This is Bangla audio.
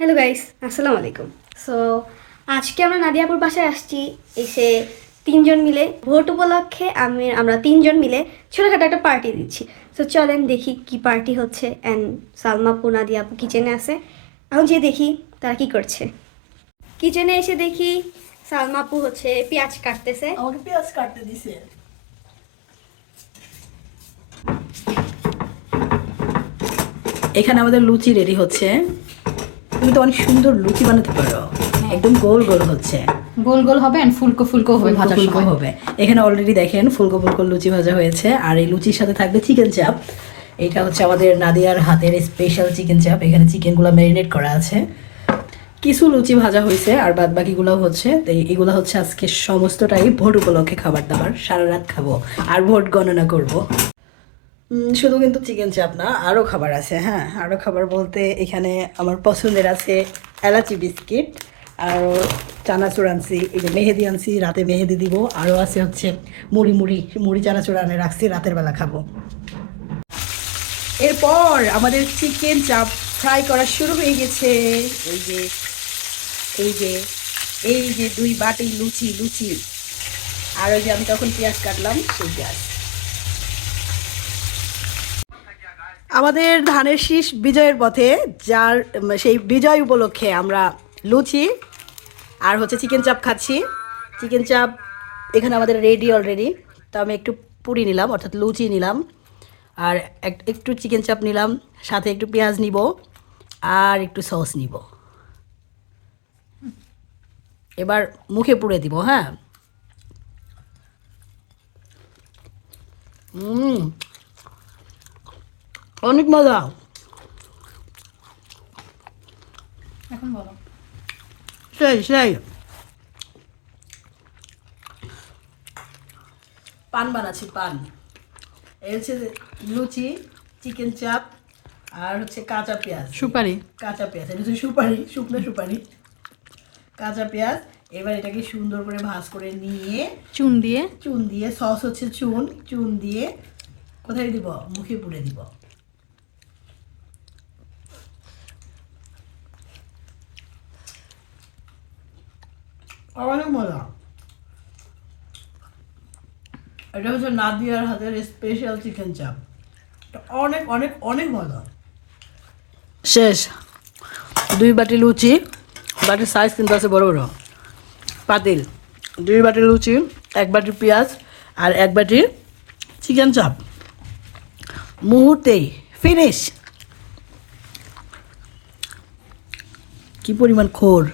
হ্যালো গাইস, আসসালামু আলাইকুম। সো আজকে আমরা নাদিয়াপুর বাসায় আসছি। এসে তিনজন মিলে ভোট উপলক্ষে আমরা তিনজন মিলে ছোটোখাটো একটা পার্টি দিচ্ছি। সো চলেন দেখি কি পার্টি হচ্ছে। অ্যান্ড সালমা আপু, নাদিয়া আপু কিচেনে আছে। এখন যে দেখি তারা কি করছে। কিচেনে এসে দেখি সালমা আপু হচ্ছে পেঁয়াজ কাটতেছে। আমাকে পেঁয়াজ কাটতে দিছে। এখানে আমাদের লুচি রেডি হচ্ছে। তুমি তো অনেক সুন্দর লুচি বানাতে পারো, একদম গোল গোল হচ্ছে। গোল গোল হবে এন্ড ফুলকো ফুলকো হবে, ভাজার ফুলকো সময় হবে। এখানে অলরেডি দেখেন ফুলকো ফুলকো লুচি ভাজা হয়েছে, আর এই লুচির সাথে থাকবে চিকেন চাপ। এটা হচ্ছে আমাদের নাদিয়ার হাতের স্পেশাল চিকেন চাপ। এখানে চিকেনগুলো ম্যারিনেট করা আছে। কিছু লুচি ভাজা হয়েছে আর বাদ বাকিগুলো হচ্ছে। তো এগুলো হচ্ছে আজকে সমস্তটাই ভোট উপলক্ষে খাবার দাবার। সারা রাত খাবো আর ভোট গণনা করব। শুধু কিন্তু চিকেন চাপ না, আরও খাবার আছে। হ্যাঁ, আরও খাবার বলতে এখানে আমার পছন্দের আছে এলাচি বিস্কিট, আর চানাচুর আনছি, এই যে মেহেদি আনছি, রাতে মেহেদি দিব। আরও আছে হচ্ছে মুড়ি মুড়ি মুড়ি চানাচুর আনে রাখছি, রাতের বেলা খাবো। এরপর আমাদের চিকেন চাপ ফ্রাই করা শুরু হয়ে গেছে। এই যে এই যে এই যে 2 বাটি লুচি লুচি, আর ওই যে আমি তখন পেঁয়াজ কাটলাম সেই পেঁয়াজ। আমাদের ধানের শীষ বিজয়ের পথে, যার সেই বিজয় উপলক্ষে আমরা লুচি আর হচ্ছে চিকেন চাপ খাচ্ছি। চিকেন চাপ এখানে আমাদের রেডি অলরেডি। তো আমি একটু পুরি নিলাম, অর্থাৎ লুচি নিলাম, আর একটু চিকেন চাপ নিলাম, সাথে একটু পেঁয়াজ নিব আর একটু সস নিব। এবার মুখে পুড়ে দিব। হ্যাঁ, অনেক মজা। এখন বলো। সেই সেই পান বানাচ্ছি, পান। এই হচ্ছে লুচি, চিকেন চাপ, আর হচ্ছে কাঁচা পেঁয়াজ, সুপারি। কাঁচা পেঁয়াজ। এটা হচ্ছে সুপারি, শুকনো সুপারি, কাঁচা পেঁয়াজ। এবার এটাকে সুন্দর করে ভাজ করে নিয়ে চুন দিয়ে চুন দিয়ে, সস হচ্ছে চুন, চুন দিয়ে কোথায় দিব? মুখে পুড়ে দিব। অনেক মজা। এটা হচ্ছে নাদিয়ার হাতের স্পেশাল চিকেন চাপ। এটা অনেক অনেক অনেক মজা। শেষ 2 বাটি লুচি, বাটির সাইজ কিন্তু আছে বড় বড়। পাতিল 2 বাটি লুচি, 1 বাটি পেঁয়াজ আর 1 বাটি চিকেন চাপ। মুহূর্তেই ফিনিশ। কি পরিমাণ খোর!